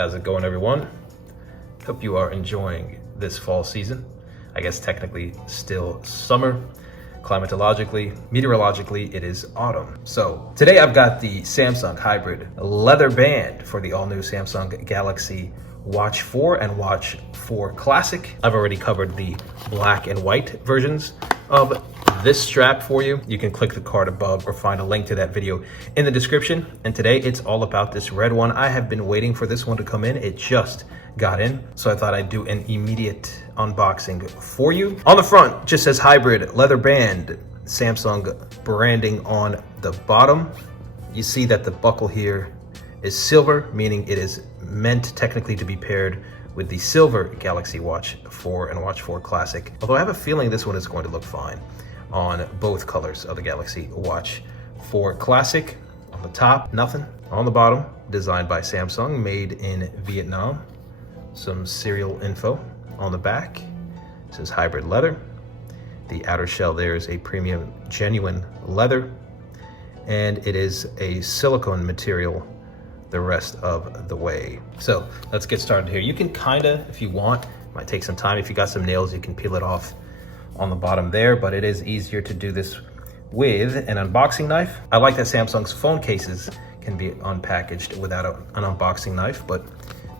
how's it going, everyone? Hope you are enjoying this fall season. I guess technically still summer. Climatologically, meteorologically, it is autumn. So today I've got the Samsung hybrid leather band for the all-new Samsung Galaxy Watch 4 and Watch 4 Classic. I've already covered the black and white versions of this strap for you. You can click the card above or find a link to that video in the description. And today it's all about this red one. I have been waiting for this one to come in. It just got in, so I thought I'd do an immediate unboxing for you. On the front, just says hybrid leather band, Samsung branding on the bottom. You see that the buckle here is silver, meaning it is meant technically to be paired with the silver Galaxy Watch 4 and Watch 4 Classic. Although I have a feeling this one is going to look fine on both colors of the Galaxy Watch 4 Classic. On the top, nothing. On the bottom, designed by Samsung, made in Vietnam. Some serial info. On the back, it says hybrid leather. The outer shell there is a premium genuine leather, and it is a silicone material the rest of the way. So let's get started here. You can kinda, if you want, might take some time. If you got some nails, you can peel it off on the bottom there, but it is easier to do this with an unboxing knife. I like that Samsung's phone cases can be unpackaged without an unboxing knife, but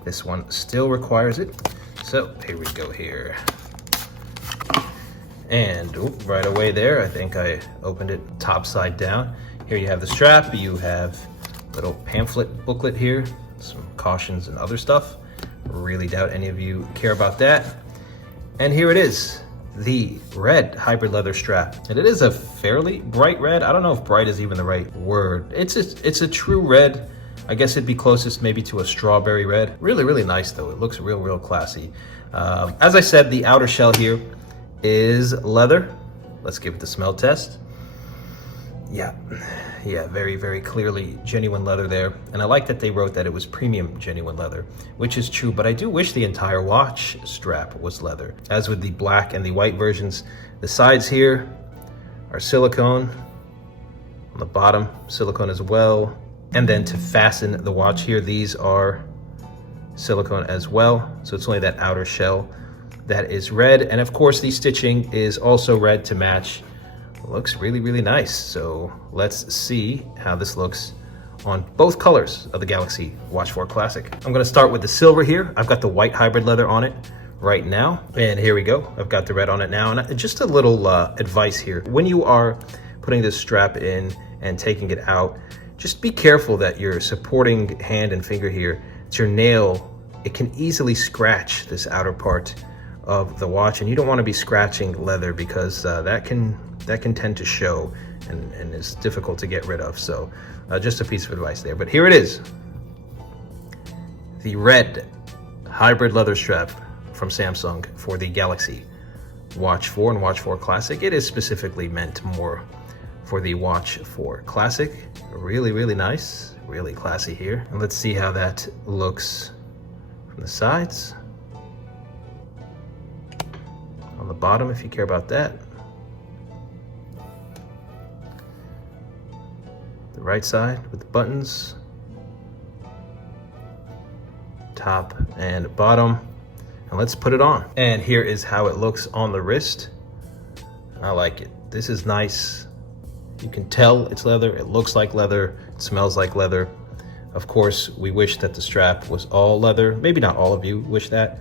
this one still requires it. So here we go here. And right away there, I think I opened it top side down. Here you have the strap, you have a little pamphlet booklet here, some cautions and other stuff. Really doubt any of you care about that. And here it is, the red hybrid leather strap. And it is a fairly bright red. I don't know if bright is even the right word. It's a true red. I guess it'd be closest maybe to a strawberry red. Really, really nice though. It looks real classy. As I said, the outer shell here is leather. Let's give it the smell test. Yeah, very clearly genuine leather there. And I like that they wrote that it was premium genuine leather, which is true, but I do wish the entire watch strap was leather. As with the black and the white versions, the sides here are silicone. On the bottom, silicone as well. And then to fasten the watch here, these are silicone as well. So it's only that outer shell that is red. And of course, the stitching is also red to match. Looks really nice. So let's see how this looks on both colors of the Galaxy Watch 4 Classic. I'm gonna start with the silver here. I've got the white hybrid leather on it right now. And here we go. I've got the red on it now. And just a little advice here. When you are putting this strap in and taking it out, just be careful that your supporting hand and finger here, it's your nail, it can easily scratch this outer part of the watch, and you don't want to be scratching leather because that can tend to show and is difficult to get rid of. So just a piece of advice there. But here it is, the red hybrid leather strap from Samsung for the Galaxy Watch 4 and Watch 4 Classic. It is specifically meant more for the Watch 4 Classic. Really nice, really classy here. And let's see how that looks from the sides. On the bottom, if you care about that. The right side with the buttons. Top and bottom. And let's put it on. And here is how it looks on the wrist. I like it. This is nice. You can tell it's leather, it looks like leather, it smells like leather. Of course, we wish that the strap was all leather. Maybe not all of you wish that.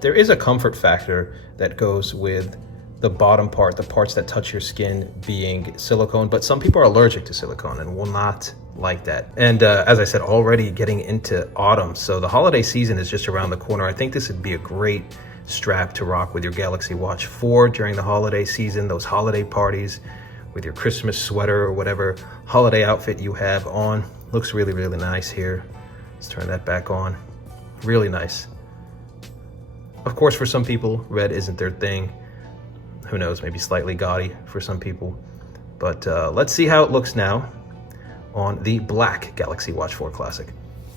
There is a comfort factor that goes with the bottom part, the parts that touch your skin being silicone, but some people are allergic to silicone and will not like that. And as I said, already getting into autumn, so the holiday season is just around the corner. I think this would be a great strap to rock with your Galaxy Watch 4 during the holiday season, those holiday parties, with your Christmas sweater or whatever holiday outfit you have on. Looks really nice here. Let's turn that back on. Really nice. Of course, for some people, red isn't their thing. Who knows, maybe slightly gaudy for some people. But let's see how it looks now on the black Galaxy Watch 4 Classic.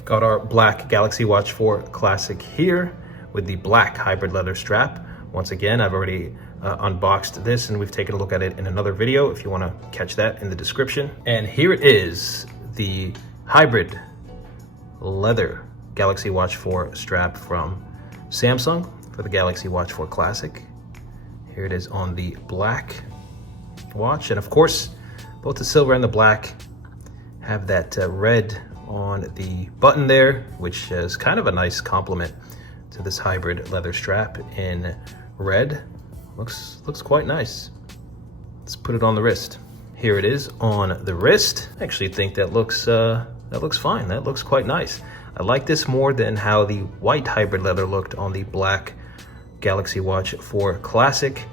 Got our black Galaxy Watch 4 Classic here with the black hybrid leather strap. Once again, I've already unboxed this and we've taken a look at it in another video if you want to catch that in the description. And here it is, the hybrid leather Galaxy Watch 4 strap from Samsung for the Galaxy Watch 4 Classic. Here it is on the black watch, and of course both the silver and the black have that red on the button there, which is kind of a nice complement to this hybrid leather strap in red. Looks quite nice. Let's put it on the wrist. Here it is on the wrist. I actually think that looks fine. That looks quite nice. I like this more than how the white hybrid leather looked on the black Galaxy Watch 4 Classic.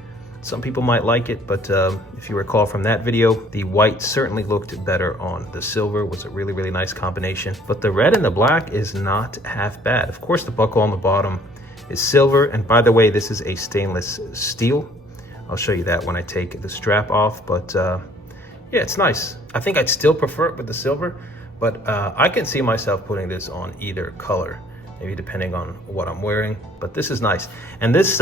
Some people might like it, but if you recall from that video, the white certainly looked better on the silver. Was a really nice combination. But the red and the black is not half bad. Of course, the buckle on the bottom is silver, and by the way, this is a stainless steel. I'll show you that when I take the strap off, but yeah, it's nice. I think I'd still prefer it with the silver, but I can see myself putting this on either color, maybe depending on what I'm wearing, but this is nice. And this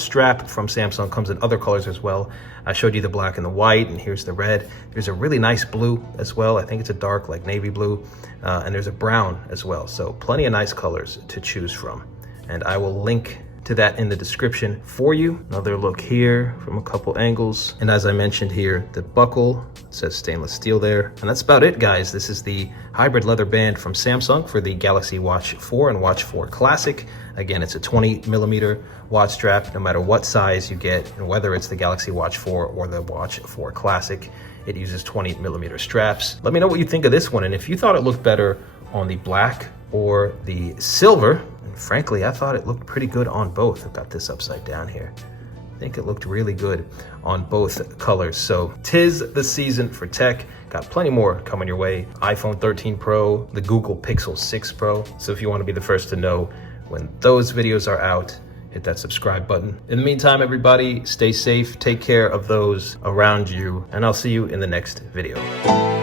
strap from Samsung comes in other colors as well. I showed you the black and the white, and here's the red. There's a really nice blue as well. I think it's a dark, like navy blue, and there's a brown as well. So plenty of nice colors to choose from. And I will link to that in the description for you. Another look here from a couple angles. And as I mentioned here, the buckle, it says stainless steel there. And that's about it, guys. This is the hybrid leather band from Samsung for the Galaxy Watch 4 and Watch 4 Classic. Again, it's a 20mm watch strap, no matter what size you get, and whether it's the Galaxy Watch 4 or the Watch 4 Classic, it uses 20mm straps. Let me know what you think of this one, and if you thought it looked better on the black or the silver. And frankly, I thought it looked pretty good on both. I've got this upside down here. I think it looked really good on both colors. So 'tis the season for tech. Got plenty more coming your way. iPhone 13 Pro, the Google Pixel 6 Pro. So if you want to be the first to know when those videos are out, hit that subscribe button. In the meantime, everybody, stay safe, take care of those around you, and I'll see you in the next video.